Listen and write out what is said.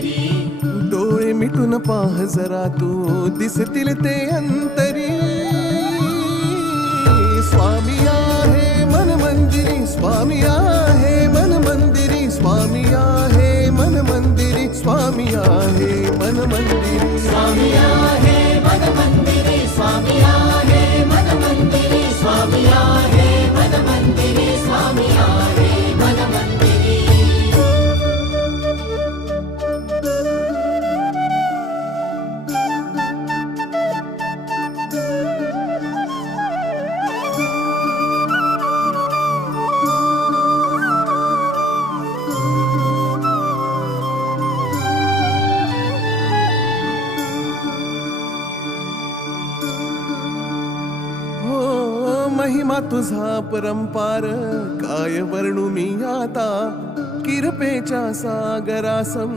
मंदिरी. डोळे मिटून पाह जरा तू दिसतील ते अंतरी. स्वामी आहे मन मंदिरी, स्वामी आहे मन मंदिरी, स्वामी आहे मन मंदिरी, स्वामी आहे मन मंदिरी. स्वामी आहे मन मंदिरी, स्वामी आहे मन मंदिरी, स्वामी आहे मन मंदिरी, स्वामी आहे मन मंदिरी. महिमा तुझा परंपार काय वर्णू मी आता. किरपेच्या सागरासम